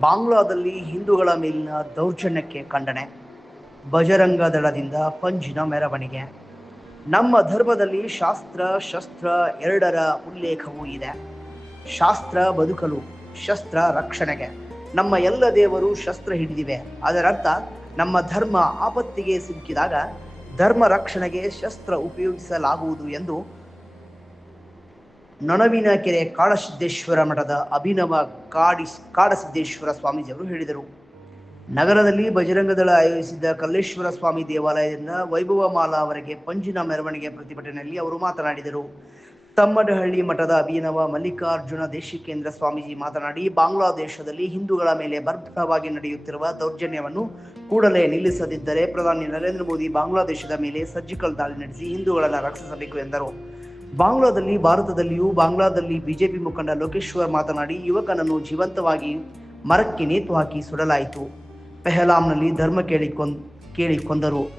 ಬಾಂಗ್ಲಾದಲ್ಲಿ ಹಿಂದೂಗಳ ಮೇಲಿನ ದೌರ್ಜನ್ಯಕ್ಕೆ ಖಂಡನೆ. ಬಜರಂಗ ದಳದಿಂದ ಪಂಜಿನ ಮೆರವಣಿಗೆ. ನಮ್ಮ ಧರ್ಮದಲ್ಲಿ ಶಾಸ್ತ್ರ, ಶಸ್ತ್ರ ಎರಡರ ಉಲ್ಲೇಖವೂ ಇದೆ. ಶಾಸ್ತ್ರ ಬದುಕಲು, ಶಸ್ತ್ರ ರಕ್ಷಣೆಗೆ. ನಮ್ಮ ಎಲ್ಲ ದೇವರು ಶಸ್ತ್ರ ಹಿಡಿದಿವೆ. ಅದರರ್ಥ, ನಮ್ಮ ಧರ್ಮ ಆಪತ್ತಿಗೆ ಸಿಲುಕಿದಾಗ ಧರ್ಮ ರಕ್ಷಣೆಗೆ ಶಸ್ತ್ರ ಉಪಯೋಗಿಸಲಾಗುವುದು ಎಂದು ನೊಣವಿನ ಕೆರೆ ಕಾಡಸಿದ್ದೇಶ್ವರ ಮಠದ ಅಭಿನವ ಕಾಡಿ ಕಾಡಸಿದ್ದೇಶ್ವರ ಸ್ವಾಮೀಜಿಯವರು ಹೇಳಿದರು. ನಗರದಲ್ಲಿ ಬಜರಂಗದಳ ಆಯೋಜಿಸಿದ್ದ ಕಲ್ಲೇಶ್ವರ ಸ್ವಾಮಿ ದೇವಾಲಯದಿಂದ ವೈಭವಮಾಲಾ ಅವರಿಗೆ ಪಂಜಿನ ಮೆರವಣಿಗೆ ಪ್ರತಿಭಟನೆಯಲ್ಲಿ ಅವರು ಮಾತನಾಡಿದರು. ತಮ್ಮಡಹಳ್ಳಿ ಮಠದ ಅಭಿನವ ಮಲ್ಲಿಕಾರ್ಜುನ ದೇಶಿಕೇಂದ್ರ ಸ್ವಾಮೀಜಿ ಮಾತನಾಡಿ, ಬಾಂಗ್ಲಾದೇಶದಲ್ಲಿ ಹಿಂದೂಗಳ ಮೇಲೆ ಬರ್ಬರವಾಗಿ ನಡೆಯುತ್ತಿರುವ ದೌರ್ಜನ್ಯವನ್ನು ಕೂಡಲೇ ನಿಲ್ಲಿಸದಿದ್ದರೆ ಪ್ರಧಾನಿ ನರೇಂದ್ರ ಮೋದಿ ಬಾಂಗ್ಲಾದೇಶದ ಮೇಲೆ ಸರ್ಜಿಕಲ್ ದಾಳಿ ನಡೆಸಿ ಹಿಂದೂಗಳನ್ನು ರಕ್ಷಿಸಬೇಕು ಎಂದರು. ಬಾಂಗ್ಲಾದಲ್ಲಿ, ಭಾರತದಲ್ಲಿಯೂ ಬಾಂಗ್ಲಾದಲ್ಲಿ ಬಿಜೆಪಿ ಮುಖಂಡ ಲೋಕೇಶ್ವರ್ ಮಾತನಾಡಿ, ಯುವಕನನ್ನು ಜೀವಂತವಾಗಿ ಮರಕ್ಕೆ ನೇತು ಹಾಕಿ ಸುಡಲಾಯಿತು. ಪೆಹಲಾಂನಲ್ಲಿ ಧರ್ಮ ಕೇಳಿಕೊಂ ಕೇಳಿಕೊಂಡರು.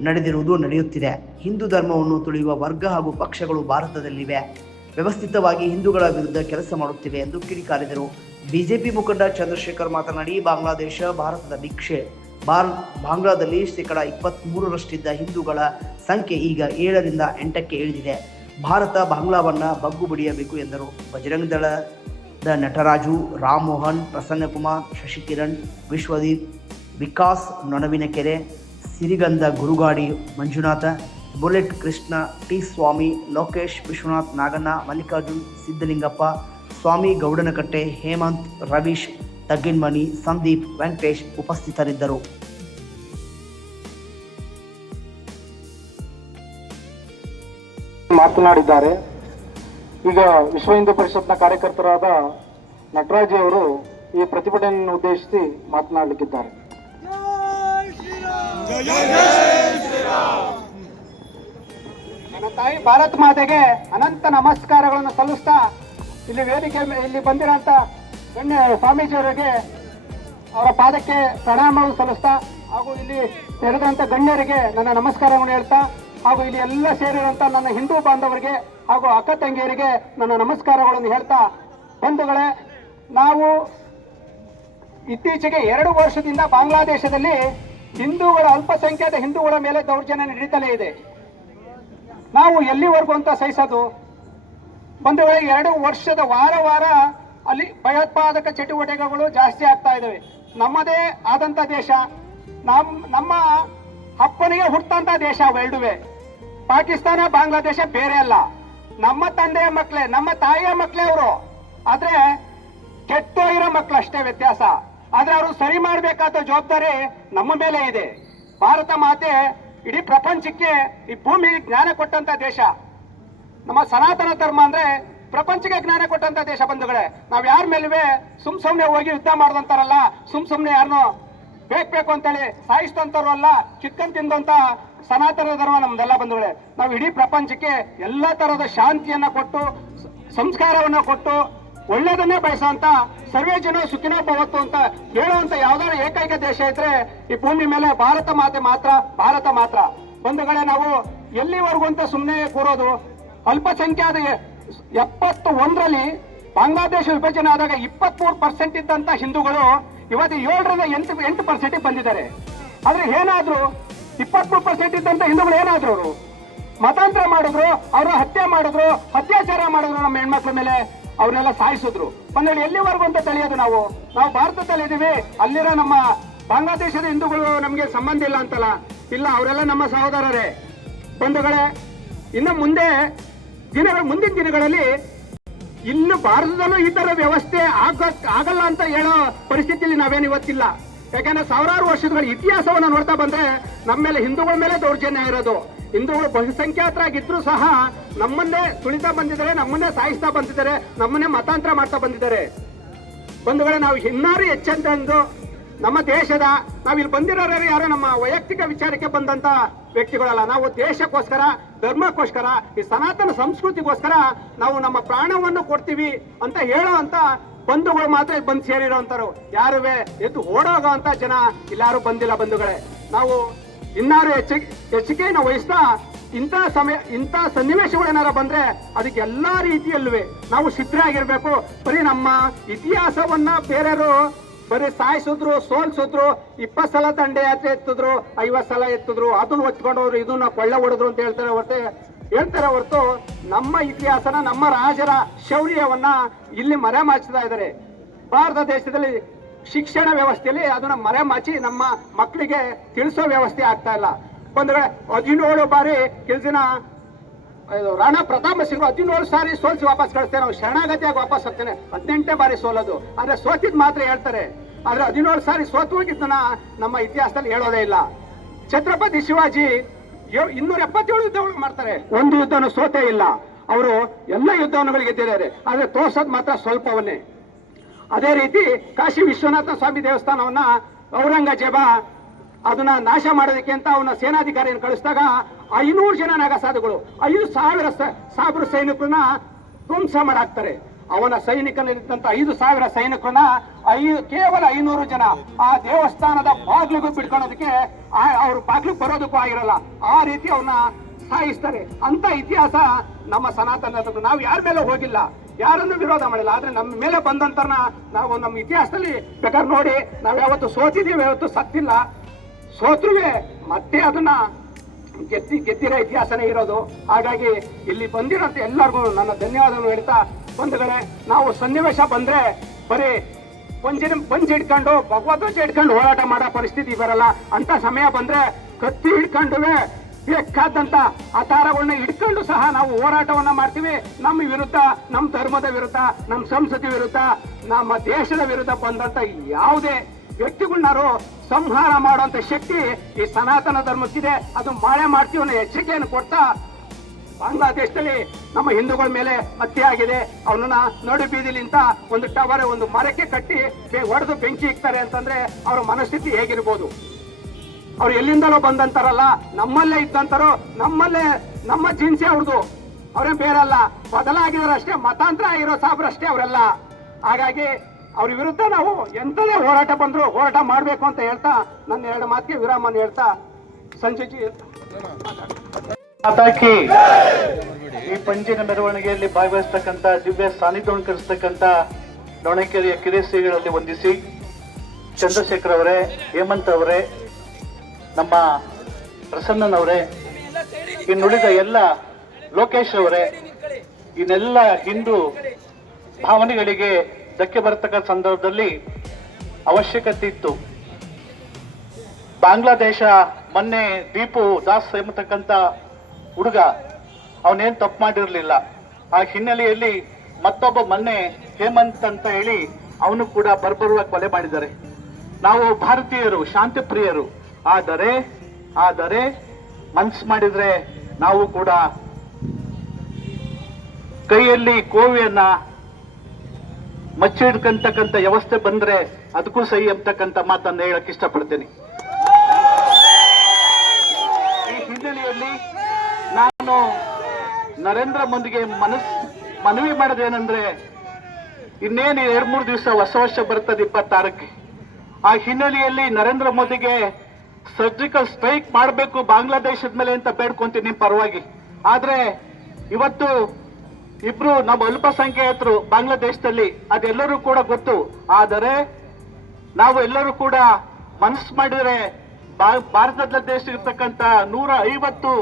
ನಡೆದಿರುವುದು ನಡೆಯುತ್ತಿದೆ. ಹಿಂದೂ ಧರ್ಮವನ್ನು ತುಳಿಯುವ ವರ್ಗ ಹಾಗೂ ಪಕ್ಷಗಳು ಭಾರತದಲ್ಲಿವೆ. ವ್ಯವಸ್ಥಿತವಾಗಿ ಹಿಂದೂಗಳ ವಿರುದ್ಧ ಕೆಲಸ ಮಾಡುತ್ತಿವೆ ಎಂದು ಕಿಡಿಕಾರಿದರು. ಬಿಜೆಪಿ ಮುಖಂಡ ಚಂದ್ರಶೇಖರ್ ಮಾತನಾಡಿ, ಬಾಂಗ್ಲಾದೇಶ ಭಾರತದ ಭಿಕ್ಷೆ. ಬಾರ್, ಬಾಂಗ್ಲಾದಲ್ಲಿ ಶೇಕಡ ಇಪ್ಪತ್ತ್ಮೂರರಷ್ಟಿದ್ದ ಹಿಂದೂಗಳ ಸಂಖ್ಯೆ ಈಗ ಏಳರಿಂದ ಎಂಟಕ್ಕೆ ಇಳಿದಿದೆ. ಭಾರತ ಬಾಂಗ್ಲಾವನ್ನು ಬಗ್ಗು ಬಡಿಯಬೇಕು ಎಂದರು. ಬಜರಂಗ್ ದಳದ ನಟರಾಜು ರಾಮ್ ಮೋಹನ್ ಪ್ರಸನ್ನಕುಮಾರ್, ಶಶಿಕಿರಣ್, ವಿಶ್ವದೀಪ್, ವಿಕಾಸ್ ನೊಣವಿನಕೆರೆ ಸಿರಿಗಂಧ ಗುರುಗಾಡಿ ಮಂಜುನಾಥ, ಬುಲೆಟ್ ಕೃಷ್ಣ, ಟಿ ಸ್ವಾಮಿ, ಲೋಕೇಶ್ ವಿಶ್ವನಾಥ್, ನಾಗಣ್ಣ, ಮಲ್ಲಿಕಾರ್ಜುನ್ ಸಿದ್ದಲಿಂಗಪ್ಪ ಸ್ವಾಮಿ ಗೌಡನಕಟ್ಟೆ, ಹೇಮಂತ್, ರವೀಶ್, ತಗ್ಗಿನ್ಮಣಿ, ಸಂದೀಪ್, ವೆಂಕಟೇಶ್ ಉಪಸ್ಥಿತರಿದ್ದರು. ಮಾತನಾಡಿದ್ದಾರೆ. ಈಗ ವಿಶ್ವ ಹಿಂದೂ ಪರಿಷತ್ನ ಕಾರ್ಯಕರ್ತರಾದ ನಟರಾಜಿ ಅವರು ಈ ಪ್ರತಿಭಟನೆಯನ್ನು ಉದ್ದೇಶಿಸಿ ಮಾತನಾಡಲಿಕ್ಕಿದ್ದಾರೆ. ತಾಯಿ ಭಾರತ್ ಮಾತೆಗೆ ಅನಂತ ನಮಸ್ಕಾರಗಳನ್ನು ಸಲ್ಲಿಸ್ತಾ ಇಲ್ಲಿ ವೇದಿಕೆ ಇಲ್ಲಿ ಬಂದಿರೋಂಥ ಗಣ್ಯ ಸ್ವಾಮೀಜಿಯವರಿಗೆ ಅವರ ಪಾದಕ್ಕೆ ಪ್ರಣಾಮಗಳು ಸಲ್ಲಿಸ್ತಾ ಹಾಗೂ ಇಲ್ಲಿ ತೆರೆದಂತ ಗಣ್ಯರಿಗೆ ನನ್ನ ನಮಸ್ಕಾರವನ್ನು ಹೇಳ್ತಾ ಹಾಗೂ ಇಲ್ಲಿ ಎಲ್ಲ ಸೇರಿರುವಂಥ ನನ್ನ ಹಿಂದೂ ಬಾಂಧವರಿಗೆ ಹಾಗೂ ಅಕ್ಕ ತಂಗಿಯರಿಗೆ ನನ್ನ ನಮಸ್ಕಾರಗಳನ್ನು ಹೇಳ್ತಾ, ಬಂಧುಗಳೇ, ನಾವು ಇತ್ತೀಚೆಗೆ ಎರಡು ವರ್ಷದಿಂದ ಬಾಂಗ್ಲಾದೇಶದಲ್ಲಿ ಹಿಂದೂಗಳ ಅಲ್ಪಸಂಖ್ಯಾತ ಹಿಂದೂಗಳ ಮೇಲೆ ದೌರ್ಜನ್ಯ ನಡೀತಲೇ ಇದೆ. ನಾವು ಎಲ್ಲಿವರೆಗೂ ಅಂತ ಸಹಿಸೋದು. ಬಂಧುಗಳೇ, ಎರಡು ವರ್ಷದ ವಾರ ವಾರ ಅಲ್ಲಿ ಭಯೋತ್ಪಾದಕ ಚಟುವಟಿಕೆಗಳು ಜಾಸ್ತಿ ಆಗ್ತಾ ಇದ್ದಾವೆ. ನಮ್ಮದೇ ಆದಂತ ದೇಶ, ನಮ್, ನಮ್ಮ ಅಪ್ಪನಿಗೆ ಹುಟ್ಟಂತ ದೇಶ ಅವೆರಡುವೆ ಪಾಕಿಸ್ತಾನ, ಬಾಂಗ್ಲಾದೇಶ ಬೇರೆ ಅಲ್ಲ. ನಮ್ಮ ತಂದೆಯ ಮಕ್ಕಳೇ ನಮ್ಮ ತಾಯಿಯ ಮಕ್ಕಳೇ ಅವರು. ಆದ್ರೆ ಕೆಟ್ಟೋಗಿರೋ ಮಕ್ಕಳು ಅಷ್ಟೇ ವ್ಯತ್ಯಾಸ. ಆದ್ರೆ ಅವರು ಸರಿ ಮಾಡಬೇಕಾದ ಜವಾಬ್ದಾರಿ ನಮ್ಮ ಮೇಲೆ ಇದೆ. ಭಾರತ ಮಾತೆ ಇಡೀ ಪ್ರಪಂಚಕ್ಕೆ ಈ ಭೂಮಿಗೆ ಜ್ಞಾನ ಕೊಟ್ಟಂತ ದೇಶ. ನಮ್ಮ ಸನಾತನ ಧರ್ಮ ಅಂದ್ರೆ ಪ್ರಪಂಚಕ್ಕೆ ಜ್ಞಾನ ಕೊಟ್ಟಂತ ದೇಶ ಬಂಧುಗಳೇ. ನಾವ್ ಯಾರ ಮೇಲೆ ಸುಮ್ ಸುಮ್ನೆ ಹೋಗಿ ಯುದ್ಧ ಮಾಡ್ದಂತಾರಲ್ಲ, ಸುಮ್ ಸುಮ್ನೆ ಯಾರನ್ನೋ ಬೇಕು ಬೇಕು ಅಂತೇಳಿ ಸಾಯಿಸ್ತಂತವ್ರು ಅಲ್ಲ ಚಿಕ್ಕನ್ ತಿಂದಂತ ಸನಾತನ ಧರ್ಮ ನಮ್ದೆಲ್ಲ ಬಂಧುಗಳೇ ನಾವು ಇಡೀ ಪ್ರಪಂಚಕ್ಕೆ ಎಲ್ಲಾ ತರಹದ ಶಾಂತಿಯನ್ನ ಕೊಟ್ಟು ಸಂಸ್ಕಾರವನ್ನ ಕೊಟ್ಟು, ಒಳ್ಳೇದನ್ನೇ ಬಯಸುವಂತ ಸರ್ವೇ ಜನ ಸುಖಿನ ಭವತ್ತು ಅಂತ ಹೇಳುವಂತ ಯಾವ್ದಾದ್ರು ಏಕೈಕ ದೇಶ ಇದ್ರೆ ಈ ಭೂಮಿ ಮೇಲೆ ಭಾರತ ಮಾತೆ ಮಾತ್ರ, ಭಾರತ ಮಾತ್ರ. ಬಂಧುಗಳೇ, ನಾವು ಎಲ್ಲಿವರೆಗೂ ಅಂತ ಸುಮ್ಮನೆ ಕೂರೋದು. ಅಲ್ಪಸಂಖ್ಯಾತ ಎಪ್ಪತ್ತು ಒಂದರಲ್ಲಿ ಬಾಂಗ್ಲಾದೇಶ ವಿಭಜನೆ ಆದಾಗ ಇಪ್ಪತ್ಮೂರು ಪರ್ಸೆಂಟ್ ಇದ್ದಂತ ಹಿಂದೂಗಳು ಇವತ್ತು ಏಳರಿಂದ ಎಂಟು ಎಂಟು ಪರ್ಸೆಂಟ್ ಬಂದಿದ್ದಾರೆ. ಆದ್ರೆ ಏನಾದ್ರು ಇಪ್ಪತ್ಮೂರು ಪರ್ಸೆಂಟ್ ಇದ್ದಂತ ಹಿಂದೂಗಳು ಏನಾದ್ರು ಅವರು? ಮತಾಂತರ ಮಾಡಿದ್ರು, ಅವರು ಹತ್ಯೆ ಮಾಡಿದ್ರು, ಅತ್ಯಾಚಾರ ಮಾಡಿದ್ರು ನಮ್ಮ ಹೆಣ್ಮಕ್ಳ ಮೇಲೆ, ಅವ್ರನ್ನೆಲ್ಲ ಸಾಯಿಸಿದ್ರು. ಒಂದೇಳಿ ಎಲ್ಲಿವರೆಗೂ ಅಂತ ತಿಳಿಯೋದು ನಾವು? ನಾವು ಭಾರತದಲ್ಲಿ ಇದೀವಿ, ಅಲ್ಲಿರೋ ನಮ್ಮ ಬಾಂಗ್ಲಾದೇಶದ ಹಿಂದೂಗಳು ನಮಗೆ ಸಂಬಂಧ ಇಲ್ಲ ಅಂತಲ್ಲ? ಇಲ್ಲ, ಅವರೆಲ್ಲ ನಮ್ಮ ಸಹೋದರರೇ. ಬಂಧುಗಳೇ, ಇನ್ನು ಮುಂದೆ, ದಿನಗಳ, ಮುಂದಿನ ದಿನಗಳಲ್ಲಿ, ಇನ್ನು ಭಾರತದಲ್ಲೂ ಈ ತರ ವ್ಯವಸ್ಥೆ ಆಗ ಆಗಲ್ಲ ಅಂತ ಹೇಳೋ ಪರಿಸ್ಥಿತಿಯಲ್ಲಿ ನಾವೇನು ಇವತ್ತಿಲ್ಲ. ಯಾಕಂದ್ರೆ ಸಾವಿರಾರು ವರ್ಷಗಳ ಇತಿಹಾಸವನ್ನ ನೋಡ್ತಾ ಬಂದ್ರೆ ನಮ್ಮ ಮೇಲೆ ಹಿಂದೂಗಳ ಮೇಲೆ ದೌರ್ಜನ್ಯ ಇರೋದು. ಹಿಂದೂಗಳು ಬಹುಸಂಖ್ಯಾತರಾಗಿದ್ರು ಸಹ ನಮ್ಮನ್ನೇ ತುಳಿತಾ ಬಂದಿದ್ದಾರೆ, ನಮ್ಮನ್ನೇ ಸಾಯಿಸ್ತಾ ಬಂದಿದ್ದಾರೆ, ನಮ್ಮನ್ನೇ ಮತಾಂತರ ಮಾಡ್ತಾ ಬಂದಿದ್ದಾರೆ. ಬಂಧುಗಳೇ, ನಾವು ಇನ್ನಾರು ಹೆಚ್ಚಂತಂದು ನಮ್ಮ ದೇಶದ, ನಾವು ಇಲ್ಲಿ ಬಂದಿರೋರು ಯಾರು ನಮ್ಮ ವೈಯಕ್ತಿಕ ವಿಚಾರಕ್ಕೆ ಬಂದಂತ ವ್ಯಕ್ತಿಗಳಲ್ಲ. ನಾವು ದೇಶಕ್ಕೋಸ್ಕರ, ಧರ್ಮಕ್ಕೋಸ್ಕರ, ಈ ಸನಾತನ ಸಂಸ್ಕೃತಿಗೋಸ್ಕರ ನಾವು ನಮ್ಮ ಪ್ರಾಣವನ್ನು ಕೊಡ್ತೀವಿ ಅಂತ ಹೇಳೋ ಅಂತ ಬಂಧುಗಳು ಮಾತ್ರ ಬಂದ್ ಬಂದು ಅಂತಾರು ಯಾರುವೆ? ಎದ್ದು ಓಡೋಗೋ ಅಂತ ಜನ ಇಲ್ಲಾರು ಬಂದಿಲ್ಲ ಬಂಧುಗಳೇ. ನಾವು ಇನ್ನಾರು ಹೆಚ್ಚಿಗೆ ಎಚ್ಚರಿಕೆಯನ್ನು ವಹಿಸ್ತಾ ಇಂಥ ಸಮಯ, ಇಂಥ ಸನ್ನಿವೇಶಗಳು ಏನಾರ ಬಂದ್ರೆ ಅದಕ್ಕೆ ಎಲ್ಲಾ ರೀತಿಯಲ್ಲೂ ನಾವು ಸಿದ್ಧರಾಗಿರ್ಬೇಕು. ಬರೀ ನಮ್ಮ ಇತಿಹಾಸವನ್ನ ಬೇರೆಯವರು ಬರೀ ಸಾಯಿಸಿದ್ರು, ಸೋಲ್ಸಿದ್ರು, ಇಪ್ಪತ್ತು ಸಲ ದಂಡಯಾತ್ರೆ ಎತ್ತಿದ್ರು, ಐವತ್ತು ಸಲ ಎತ್ತಿದ್ರು, ಅದನ್ನ ಒತ್ಕೊಂಡವ್ರು ಇದನ್ನ ಕೊಳ್ಳೆ ಹೊಡೆದ್ರು ಅಂತ ಹೇಳ್ತಾರೆ ಹೊರತು ಹೇಳ್ತಾರೆ ಹೊರತು ನಮ್ಮ ಇತಿಹಾಸನ, ನಮ್ಮ ರಾಜರ ಶೌರ್ಯವನ್ನ ಇಲ್ಲಿ ಮರೆಮಾಚ್ತಾ ಇದ್ದಾರೆ. ಭಾರತ ದೇಶದಲ್ಲಿ ಶಿಕ್ಷಣ ವ್ಯವಸ್ಥೆಯಲ್ಲಿ ಅದನ್ನ ಮರೆಮಾಚಿ ನಮ್ಮ ಮಕ್ಕಳಿಗೆ ತಿಳಿಸೋ ವ್ಯವಸ್ಥೆ ಆಗ್ತಾ ಇಲ್ಲ. ಒಂದು ಹದಿನೇಳು ಬಾರಿ ಕೆಲಸಿನ ರಾಣ ಪ್ರತಾಪ ಸಿಂಗ್ ಹದಿನೇಳು ಸಾರಿ ಸೋಲ್ಸಿ ವಾಪಸ್ ಕಳಿಸ್ತೇನೆ ನಾವು ಶರಣಾಗತಿಯಾಗಿ ವಾಪಸ್ ಹೋಗ್ತೇನೆ. ಹದಿನೆಂಟೇ ಬಾರಿ ಸೋಲೋದು. ಆದ್ರೆ ಸೋತಿದ್ ಮಾತ್ರ ಹೇಳ್ತಾರೆ. ಆದ್ರೆ ಹದಿನೇಳು ಸಾರಿ ಸೋತು ಹೋಗಿದ್ದನ್ನ ನಮ್ಮ ಇತಿಹಾಸದಲ್ಲಿ ಹೇಳೋದೇ ಇಲ್ಲ. ಛತ್ರಪತಿ ಶಿವಾಜಿ ಇನ್ನೂರ ಎಪ್ಪತ್ತೇಳು ಯುದ್ಧಗಳು ಮಾಡ್ತಾರೆ. ಒಂದು ಯುದ್ಧನೂ ಸೋತೆ ಇಲ್ಲ. ಅವರು ಎಲ್ಲ ಯುದ್ಧವನ್ನು ಗೆದ್ದಿದ್ದಾರೆ. ಆದ್ರೆ ತೋರ್ಸೋದ್ ಮಾತ್ರ ಸ್ವಲ್ಪವನ್ನೇ. ಅದೇ ರೀತಿ ಕಾಶಿ ವಿಶ್ವನಾಥ ಸ್ವಾಮಿ ದೇವಸ್ಥಾನವನ್ನ ಔರಂಗಜೇಬ ಅದನ್ನ ನಾಶ ಮಾಡೋದಕ್ಕೆ ಅಂತ ಅವನ ಸೇನಾಧಿಕಾರಿಯನ್ನು ಕಳಿಸಿದಾಗ ಐನೂರು ಜನ ನಾಗಸಾಧುಗಳು, ಐದು ಸಾವಿರ ಸಾವಿರ ಸೈನಿಕರನ್ನ ಧ್ವಂಸ ಮಾಡಾಕ್ತಾರೆ. ಅವನ ಸೈನಿಕನಲ್ಲಿದ್ದಂತ ಐದು ಸಾವಿರ ಸೈನಿಕರನ್ನ ಐದು ಕೇವಲ ಐನೂರು ಜನ ಆ ದೇವಸ್ಥಾನದ ಬಾಗ್ಲಿಗೂ ಬಿಡ್ಕೊಳೋದಕ್ಕೆ ಅವ್ರ ಬಾಗ್ಲಿಗೆ ಬರೋದಕ್ಕೂ ಆಗಿರಲ್ಲ. ಆ ರೀತಿ ಅವನ್ನ ಸಾಯಿಸ್ತಾರೆ. ಅಂತ ಇತಿಹಾಸ ನಮ್ಮ ಸನಾತನ ನಾವು ಯಾರ ಮೇಲೆ ಹೋಗಿಲ್ಲ. ಯಾರನ್ನು ವಿರೋಧ ಮಾಡಿಲ್ಲ. ಆದ್ರೆ ನಮ್ಮ ಮೇಲೆ ಬಂದಂತರನ್ನ ನಾವು ನಮ್ಮ ಇತಿಹಾಸದಲ್ಲಿ ಬೇಕಾದ್ರೆ ನೋಡಿ, ನಾವು ಯಾವತ್ತು ಸೋತಿದ್ದೀವಿ ಯಾವತ್ತು ಸತ್ತಿಲ್ಲ. ಸೋತ್ರುವೆ ಮತ್ತೆ ಅದನ್ನ ಗೆದ್ದಿ ಗೆದ್ದಿರೋ ಇತಿಹಾಸನೇ ಇರೋದು. ಹಾಗಾಗಿ ಇಲ್ಲಿ ಬಂದಿರೋಂತ ಎಲ್ಲರಿಗೂ ನನ್ನ ಧನ್ಯವಾದಗಳು ಹೇಳ್ತಾ ಬಂಧುಗಳೇ, ನಾವು ಸನ್ನಿವೇಶ ಬಂದ್ರೆ ಬರೀ ಪಂಜಿನ ಪಂಜಿ ಹಿಡ್ಕೊಂಡು ಭಗವದ್ವಜ ಹಿಡ್ಕೊಂಡು ಹೋರಾಟ ಮಾಡೋ ಪರಿಸ್ಥಿತಿ ಬರಲ್ಲ. ಅಂತ ಸಮಯ ಬಂದ್ರೆ ಕತ್ತಿ ಹಿಡ್ಕೊಂಡುವೆ. ಬೇಕಾದಂತ ಆಧಾರಗಳನ್ನ ಹಿಡ್ಕೊಂಡು ಸಹ ನಾವು ಹೋರಾಟವನ್ನ ಮಾಡ್ತೀವಿ. ನಮ್ಮ ವಿರುದ್ಧ, ನಮ್ಮ ಧರ್ಮದ ವಿರುದ್ಧ, ನಮ್ಮ ಸಂಸ್ಕೃತಿ ವಿರುದ್ಧ, ನಮ್ಮ ದೇಶದ ವಿರುದ್ಧ ಬಂದಂತ ಯಾವುದೇ ವ್ಯಕ್ತಿಗಳನ್ನಾರು ಸಂಹಾರ ಮಾಡುವಂತ ಶಕ್ತಿ ಈ ಸನಾತನ ಧರ್ಮಕ್ಕಿದೆ. ಅದು ಮಾಡೇ ಮಾಡ್ತೀವನ್ನ ಎಚ್ಚರಿಕೆಯನ್ನು ಕೊಡ್ತಾ ಬಾಂಗ್ಲಾದೇಶದಲ್ಲಿ ನಮ್ಮ ಹಿಂದೂಗಳ ಮೇಲೆ ಹತ್ಯೆ ಆಗಿದೆ. ಅವನನ್ನ ನಡು ಬೀದಿಲಿಂತ ಒಂದು ಟವರ್ ಒಂದು ಮರಕ್ಕೆ ಕಟ್ಟಿ ಹೊಡೆದು ಬೆಂಕಿ ಇಕ್ತಾರೆ ಅಂತಂದ್ರೆ ಅವರ ಮನಸ್ಥಿತಿ ಹೇಗಿರ್ಬೋದು? ಅವ್ರು ಎಲ್ಲಿಂದಲೋ ಬಂದಂತಾರಲ್ಲ, ನಮ್ಮಲ್ಲೇ ಇದ್ದಂತಾರೋ, ನಮ್ಮಲ್ಲೇ, ನಮ್ಮ ಜಿನ್ಸಿ ಅವ್ರದ್ದು ಅವರೇ ಬೇರಲ್ಲ ಬದಲಾಗಿದಾರಷ್ಟೇ ಮತಾಂತರ ಇರೋ ಸಾಬ್ರಷ್ಟೇ ಅವರೆಲ್ಲ. ಹಾಗಾಗಿ ಅವ್ರ ವಿರುದ್ಧ ನಾವು ಎಂತದೇ ಹೋರಾಟ ಬಂದ್ರು ಹೋರಾಟ ಮಾಡಬೇಕು ಅಂತ ಹೇಳ್ತಾ ನನ್ನ ಎರಡು ಮಾತಿಗೆ ವಿರಾಮನ ಹೇಳ್ತಾ. ಸಂಜೆ ಮಾತಾಕಿ. ಈ ಪಂಜಿನ ಮೆರವಣಿಗೆಯಲ್ಲಿ ಭಾಗವಹಿಸ್ತಕ್ಕಂಥ ದಿವ್ಯ ಸಾನ್ನಿಧ್ಯವನ್ನು ಕರೆಸ್ತಕ್ಕಂಥ ಕಿರಿಸಿಗಳಲ್ಲಿ ವಂದಿಸಿ ಚಂದ್ರಶೇಖರ್ ಅವರೇ, ಹೇಮಂತ್ ಅವರೇ, ನಮ್ಮ ಪ್ರಸನ್ನನವರೇ ಇನ್ನುಳಿದ ಎಲ್ಲ ಲೋಕೇಶ್ ಅವರೇ, ಇನ್ನೆಲ್ಲ ಹಿಂದೂ ಭಾವನೆಗಳಿಗೆ ಧಕ್ಕೆ ಬರತಕ್ಕ ಸಂದರ್ಭದಲ್ಲಿ ಅವಶ್ಯಕತೆ ಇತ್ತು. ಬಾಂಗ್ಲಾದೇಶ, ಮೊನ್ನೆ ದೀಪು ದಾಸ್ ಎಂಬತಕ್ಕಂತ ಹುಡುಗ, ಅವನೇನ್ ತಪ್ಪು ಮಾಡಿರಲಿಲ್ಲ. ಆ ಹಿನ್ನೆಲೆಯಲ್ಲಿ ಮತ್ತೊಬ್ಬ ಮೊನ್ನೆ ಹೇಮಂತ್ ಅಂತ ಹೇಳಿ ಅವನು ಕೂಡ ಬರ್ಬರುವ ಕೊಲೆ ಮಾಡಿದ್ದಾರೆ. ನಾವು ಭಾರತೀಯರು ಶಾಂತಿ ಪ್ರಿಯರು ಆದರೆ ಆದರೆ ಮನ್ಸು ಮಾಡಿದ್ರೆ ನಾವು ಕೂಡ ಕೈಯಲ್ಲಿ ಕೋವಿಯನ್ನ ಮಚ್ಚಿಡ್ಕಂತಕ್ಕಂಥ ವ್ಯವಸ್ಥೆ ಬಂದ್ರೆ ಅದಕ್ಕೂ ಸಹಿ ಅಂತಕ್ಕಂಥ ಮಾತನ್ನು ಹೇಳಕ್ ಇಷ್ಟಪಡ್ತೇನೆ. ಈ ಹಿನ್ನೆಲೆಯಲ್ಲಿ ನಾನು ನರೇಂದ್ರ ಮೋದಿಗೆ ಮನಸ್ ಮನವಿ ಮಾಡೋದೇನೆಂದ್ರೆ ಇನ್ನೇನು ಎರಡು ಮೂರು ದಿವಸ ಹೊಸ ವರ್ಷ ಬರ್ತದೆ ಇಪ್ಪತ್ತಾರಕ್ಕೆ. ಆ ಹಿನ್ನೆಲೆಯಲ್ಲಿ ನರೇಂದ್ರ ಮೋದಿಗೆ ಸರ್ಜಿಕಲ್ ಸ್ಟ್ರೈಕ್ ಮಾಡಬೇಕು ಬಾಂಗ್ಲಾದೇಶದ ಮೇಲೆ ಅಂತ ಬೇಡ್ಕೊಂತೀನಿ ಪರವಾಗಿ. ಆದರೆ ಇವತ್ತು ಇಬ್ರು ನಮ್ಮ ಅಲ್ಪಸಂಖ್ಯಾತರು ಬಾಂಗ್ಲಾದೇಶದಲ್ಲಿ ಅದೆಲ್ಲರೂ ಕೂಡ ಗೊತ್ತು. ಆದರೆ ನಾವು ಎಲ್ಲರೂ ಕೂಡ ಮನಸ್ಸು ಮಾಡಿದರೆ ಭಾರತದ ದೇಶ ಇರ್ತಕ್ಕಂಥ ನೂರ ಐವತ್ತು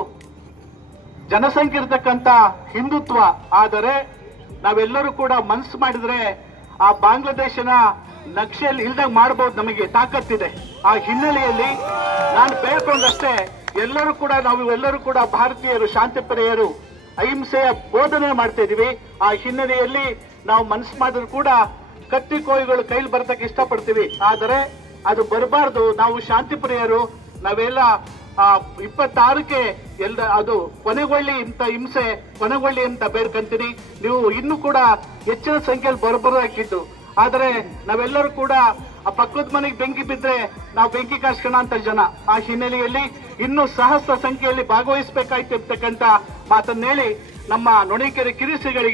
ಜನಸಂಖ್ಯೆ ಇರ್ತಕ್ಕಂಥ ಹಿಂದುತ್ವ. ಆದರೆ ನಾವೆಲ್ಲರೂ ಕೂಡ ಮನಸ್ಸು ಮಾಡಿದ್ರೆ ಆ ಬಾಂಗ್ಲಾದೇಶನ ನಕ್ಷೆಯಲ್ಲಿ ಇಲ್ದಂಗ್ ಮಾಡಬಹುದು ನಮಗೆ ತಾಕತ್ತಿದೆ. ಆ ಹಿನ್ನೆಲೆಯಲ್ಲಿ ನಾನು ಬೇಡ್ಕೊಂಡಷ್ಟೇ ಎಲ್ಲರೂ ಕೂಡ ನಾವು ಎಲ್ಲರೂ ಕೂಡ ಭಾರತೀಯರು, ಶಾಂತಿ ಪ್ರಿಯರು, ಅಹಿಂಸೆಯ ಬೋಧನೆ ಮಾಡ್ತಾ ಇದೀವಿ ಆ ಹಿನ್ನೆಲೆಯಲ್ಲಿ ನಾವು ಮನಸ್ಸು ಮಾಡಿದ್ರು ಕೂಡ ಕತ್ತಿ ಕೋಯಿಗಳು ಕೈಲಿ ಬರ್ತಕ್ಕೆ ಇಷ್ಟಪಡ್ತೀವಿ. ಆದರೆ ಅದು ಬರಬಾರ್ದು. ನಾವು ಶಾಂತಿ ಪ್ರಿಯರು, ನಾವೆಲ್ಲ ಆ ಇಪ್ಪತ್ತಾರಕ್ಕೆ ಎಲ್ಲ ಅದು ಕೊನೆಗೊಳ್ಳಿ ಇಂತ ಹಿಂಸೆ, ಕೊನೆಗೊಳ್ಳಿ ಅಂತ ಬೇಡ್ಕಂತೀನಿ. ನೀವು ಇನ್ನೂ ಕೂಡ ಹೆಚ್ಚಿನ ಸಂಖ್ಯೆಯಲ್ಲಿ ಬರಬರಾಗಿದ್ದು ಆದರೆ ನಾವೆಲ್ಲರೂ ಕೂಡ ಆ ಪಕ್ಕದ ಮನೆಗೆ ಬೆಂಕಿ ಬಿದ್ರೆ ನಾವು ಬೆಂಕಿ ಕಾಸ್ಕೋಣ ಅಂತ ಜನ. ಆ ಹಿನ್ನೆಲೆಯಲ್ಲಿ ಇನ್ನೂ ಸಹಸ್ರ ಸಂಖ್ಯೆಯಲ್ಲಿ ಭಾಗವಹಿಸಬೇಕಾಯ್ತು ಮಾತನ್ನೇಳಿ ನಮ್ಮ ನೊಣಿಕೆರೆ ಕಿರಿಸಿಗಳಿಗೆ